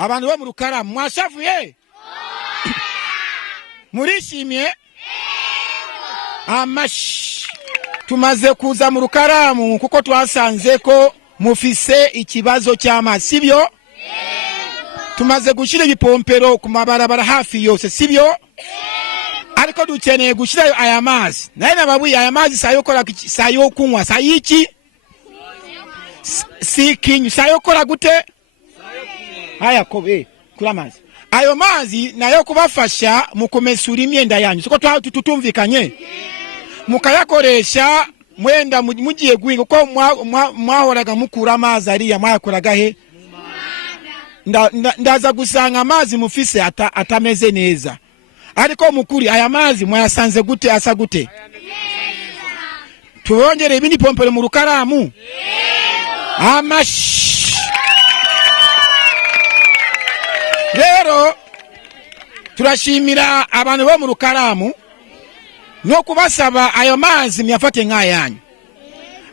abantu bo mu Rukaramu mwashavuye murishimye amashi tumaze kuza mu Rukaramu kuko twasanze ko mufise ikibazo cy'amazi sibyo tumaze gushira ibipompero ku mabarabara hafi yose sibyo ariko dukeneye gushira aya mazi naye nababuye aya mazi sayokora sayo kunywa sayiki sikinyu sayokora gute haya kobe kula mazi ayo mazi nayo kubafasha mu kumesura imyenda yanyu siko tutumvikanye mukayakoresha mwenda mugiye guhinga ko mwahoraga mukura amazi ariya mwayakoraga he ndaza gusanga amazi mufise atameze neza ariko mukuri aya mazi mwayasanze gute asa gute tubongere ibindi pompero mu Rukaramu amashi rero turashimira abantu bo mu Rukaramu no kubasaba ayo mazi myafate nk'ayanyu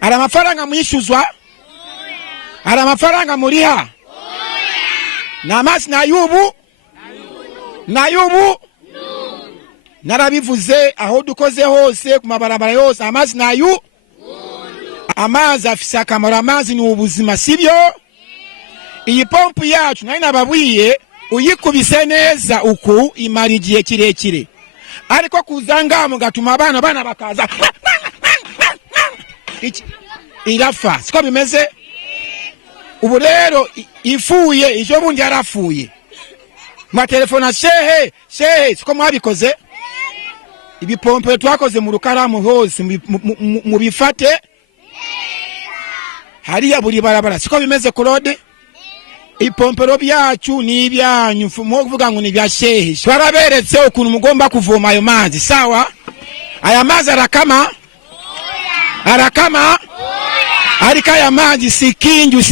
ara amafaranga muyishuzwa ara amafaranga muriha na mazi na yubu narabivuze aho dukoze hose ku mabarabara yose amazi nayu amazi afise akamaro amazi ni ubuzima sibyo iyi pompu yacu nari nababwiye uyikubise neza uku imara igihe kirekire ariko kuzanga mugatuma abana bakaza irafa siko bimeze ubu rero ifuye ijo bundi yarafuye ma telefona shehe siko mwabikoze ibipompe twakoze mu Rukaramu hose mu bifate hariya buri barabara siko bimeze Claude ipompero byacu ni ibyanyu mu kuvuga ngo ni bya shehe twaraberetse ukuntu mugomba kuvoma ayo mazi sawa aya mazi arakama ariko aya mazi sikinju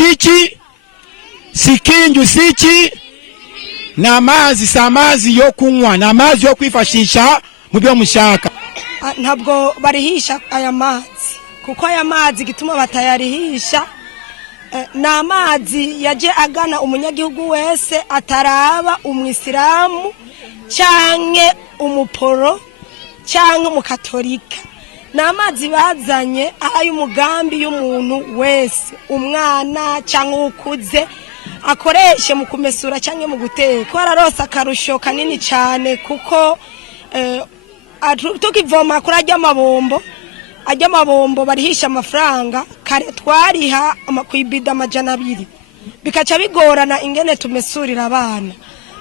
siki na mazi samazi yo kunywa na mazi yo kwifashisha mu byo mushaka ntabwo barihisha aya mazi kuko aya mazi gituma batayarihisha na mazi yaje agana umunyagihugu wese ataraba umwisilamu canke umuporo canke umukatolika na mazi bazanye ayo umugambi y'umuntu wese umwana canke ukuze akoreshe mu kumesura canke mu guteka kwararosa akarusho kanini cyane kuko tukivoma kuri ajya amabombo barihisha amafaranga kare twariha amakwibida amajana 2 bikaca bigorana ingene tumesurira abana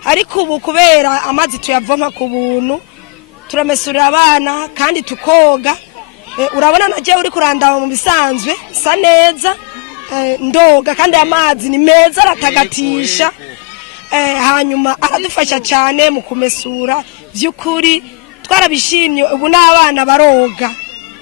ariko ubu kubera amazi tuyavoma ku buntu turamesurira abana kandi tukoga urabona naje uri kurandaba mu bisanzwe sa neza ndoga kandi amazi ni meza aratagatisha hanyuma aradufasha cyane mu kumesura by'ukuri twarabishimye ubu n'abana baroga